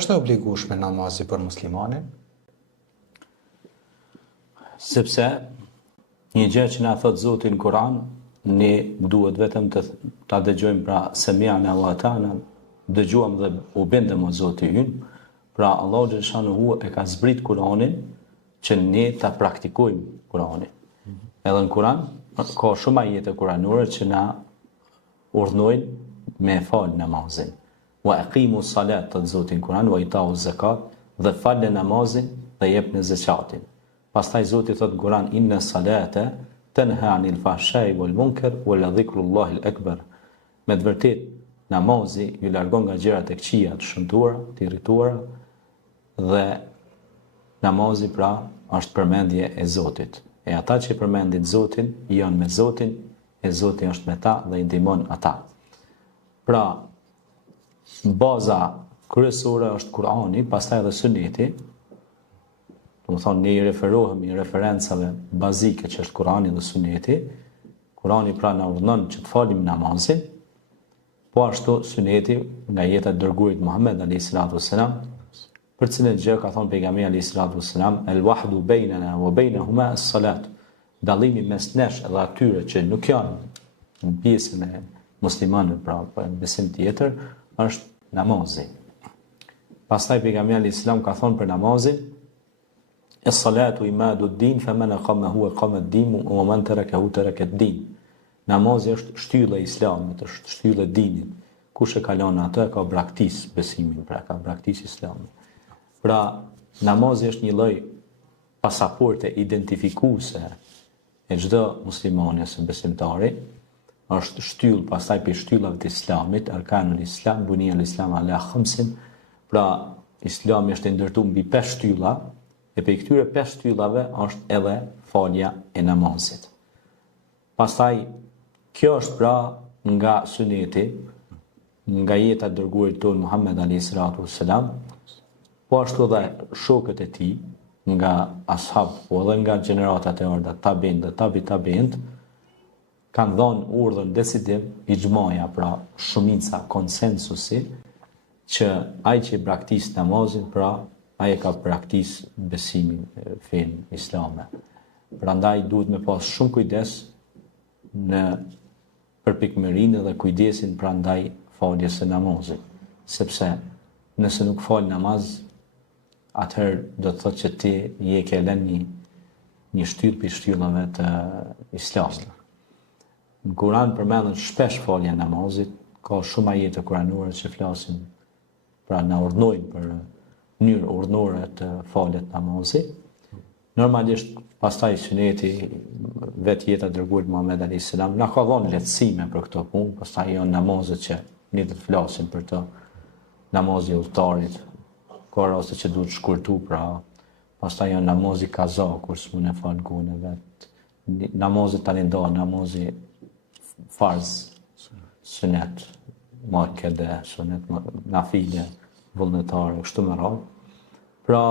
është e obligueshme namazi për muslimanin? Sepse një gjë që na thot Zoti në Kur'an, ne duhet vetëm ta dëgjojmë pra semi'na wa ata'na, dëgjuam dhe u bindëm o Zoti ynë. Pra Allahu xhaleshanuhu e ka zbrit Kur'anin që ne ta praktikojmë Kur'anin. Edhe në Kur'an ka shumë ajete kuranore që na urdhnojnë me fal namazin. Wa aqimu salat të Zotin Kur'an, wa itau zakat, dhe falë namazin dhe jepni zakatin. Pastaj Zoti thot në Kur'an, inna salata tanha anil fahsha'i wal munkar wa la dhikrullahi al-akbar. Me të vërtet namazi ju largon nga gjërat e këqija, të shëmtuara, të irrituara, dhe namazi pra është përmendje e Zotit. E ata që përmendin Zotin janë me Zotin, e Zoti është me ta dhe i ndihmon ata. Pra baza kryesore është Kur'ani, pastaj edhe Suneti. Do të thonë ne i referohemi referencave bazike që është Kur'ani dhe Suneti. Kur'ani pra na urdhnon që të falim namazin, po ashtu Suneti nga jeta e dërguarit Muhammed alayhi salatu wassalam, për cilën gjë ka thënë pejgamberi alayhi salatu wassalam, el-wahdu bainana wa bainahuma as-salat. Dallimi mes nesh dhe atyre që nuk janë në pjesën e muslimanëve, pra në besim tjetër, është namazi. Pastaj pejgamberi alayhi salam ka thënë për namazin, es-salatu imadu ad-din faman aqamahu aqama ad-din wa man tarakahu taraka ad-din. Namazi është shtylla e Islamit, është shtylla e dinit. Kush e kalon atë ka braktis besimin, pra ka braktis Islamin. Pra namazi është një lloj pasaporte identifikuese e çdo muslimani ose besimtari, është shtyllë pastaj për shtyllave të Islamit, arkanul Islam, bunia al-Islam ala khamsin. Pra Islami është ndërtuar mbi 5 shtylla, e për këtyre 5 shtyllave është edhe falja e namazit. Pastaj kjo është pra nga Suneti, nga jeta e dërguarit ton Muhammed alayhi salatu wassalam, po ashtu dhe shokët e tij, nga ashab, po edhe nga gjeneratat e ardha, tabiin dhe tabiin, kanë dhënë urdhën decidim ixhmaja, pra shumica, konsensusi, që ai që praktikon namazin, pra ai ka praktikis besimin fen islame. Prandaj duhet me pas shumë kujdes në përpikmërinë dhe kujdesin prandaj faljes së namazit, sepse nëse nuk fal namaz, atëherë do të thotë që ti je ke lënë një shtyllë për shtyllave të Islamit. Në Kur'an përmenden shpesh falja e namazit, ka shumë ajete kuranore që flasin, pra na urdhnojnë për mënyrë urdhnore të faljet namazit. Normalisht pastaj Suneti, vetë jeta e dërguarit Muhammed alayhis salam, na ka dhënë lehtësime për këtë punë, pastaj janë namazet që ne do të flasim për të, namazi i udhëtarit, ka raste që duhet shkurtu, pra pastaj janë namazi kaza, kur s'mund e fal gune vet. Namazi tani do, namazi farz, sunet, muakkade, sunet nafile, vullnetare, kështu me radhë. Pra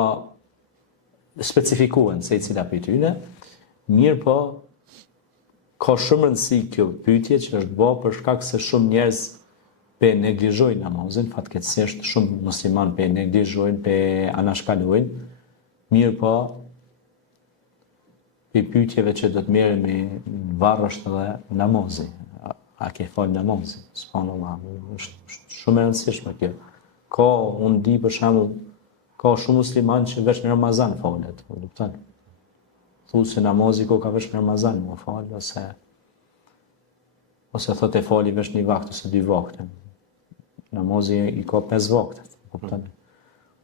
specifikohen se i cila për tyne, mirë po ka shumë rëndësi kjo pyetje që është bërë për shkak se shumë njerëz pe neglizhojnë namazin, fatkeqësisht shumë musliman pe neglizhojnë, pe anashkalojnë, mirë po për pyetjeve që do të merremi varrësht edhe namazi. A ke fal namazin? Subhanallah, është shumë e rëndësishme kjo. Ka, unë di për shembull, ka shumë musliman që veç në Ramazan falet, e kupton? Thu se namazi ka veç në Ramazan, më fal, ose thotë e fali veç një vakt ose 2 vakte. Namazi i ka 5 vakte, kupton?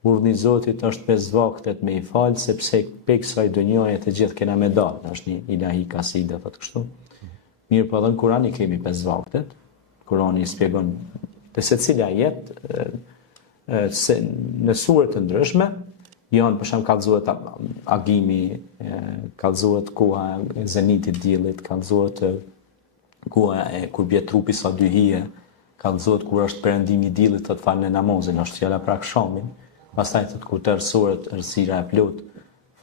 Urdhni i Zotit është 5 vaktet me i fal, sepse pe kësaj dunjaje të gjithë kena me dalë, është një ilahi kaside, thotë kështu. Mirë po edhe në Kur'an i kemi 5 vaktet. Kur'ani i shpjegon të secila jetë në sure të ndryshme, janë për shembull kallëzohet agimi, kallëzohet koha e zenitit diellit, kallëzohet koha e kur bie trupi sa 2 hije, kallëzohet kur është perëndimi i diellit të falë namazin, është fjala pra akşamin, pastaj të kur të errësohet errësira e plot,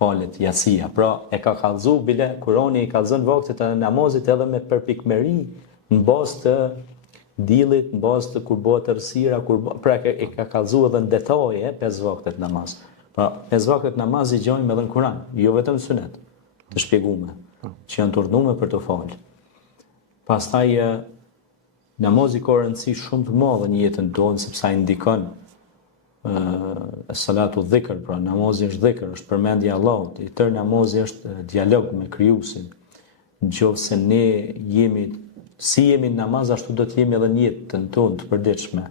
falet jasia. Pra e ka kallëzuar bile Kurani i kallëzon vaktet e namazit edhe me përpikmëri në bazë të dillit në bazë të kur bëhet errësira, pra e ka kallëzuar edhe në detaje 5 vaktet namaz. Pra 5 vaktet namaz i gjojmë edhe në Kur'an, jo vetëm sunet të shpjeguara, që janë të urdhëruar për të falë. Pastaj namazi ka rëndësi shumë të madhe në jetën tonë sepse ai ndikon salatu dhikr, pra namazi është dhikr, është përmendja e Allahut. I tërë namazi është dialog me Krijuesin. Nëse ne jemi si jemi në namaz, ashtu do të jemi edhe në jetën tonë të përditshme.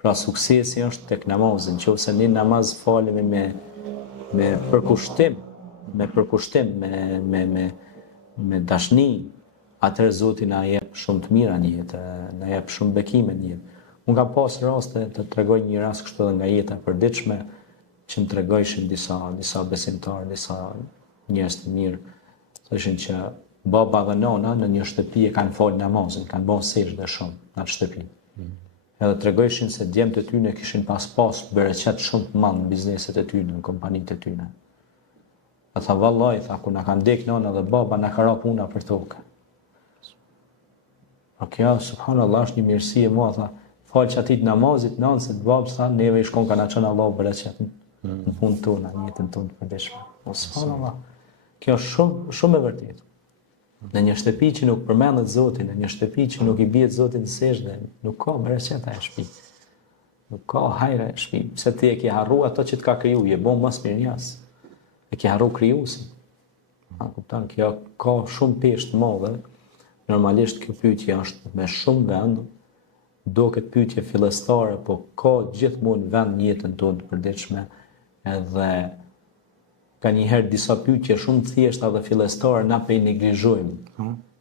Pra suksesi është tek namazi. Nëse ne namaz falemi me përkushtim, me dashni, atëherë Zoti na jep shumë të mira në jetë, na jep shumë bekime në jetë. Unë kam pas raste të tregoj një rast kështu edhe nga jeta e përditshme që më tregojshin disa besimtarë, disa njerëz të mirë, thoshin që baba dhe nona në një shtëpi e kanë fal namazin, kanë bën sejdë shumë në atë shtëpi. Edhe tregojshin se djemtë e tyre kishin pas bereqet shumë të madh në bizneset e tyre, në kompanitë e tyre. Tha vallahi, tha, kur na kanë dek nona dhe baba, na ka ra puna për tokë. Kjo, subhanallahu, është një mirësi e madhe, tha. Falë që atit namazit, nanë se të babës, tha, neve i shkon ka na qënë Allah bereqet në fund tona, në jetën tonë të përdeshme. Subhanallah. Kjo është shumë e vërtetë. Në një shtëpi që nuk përmendet Zoti, në një shtëpi që nuk i bie Zotit në sejdë, nuk ka bereqet e shtëpi. Nuk ka hajre e shtëpi. Pse ti e ke harru ato që të ka kriju, je bon mas mirënjas. E ke harru krijuesin. Kupton, kjo ka shumë peshë të madhe. Normalisht kjo pyetje është me shumë vend, do këtë pyetje fillestare, po ka gjithmonë vend në jetën tonë të përditshme, edhe ka njëherë disa pyetje shumë të thjeshta dhe fillestare na pe i neglizhojmë.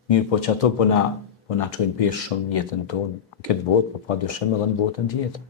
Mirë, po që ato po na çojnë peshë shumë në jetën tonë, në këtë botë, po padyshim edhe në botën tjetër.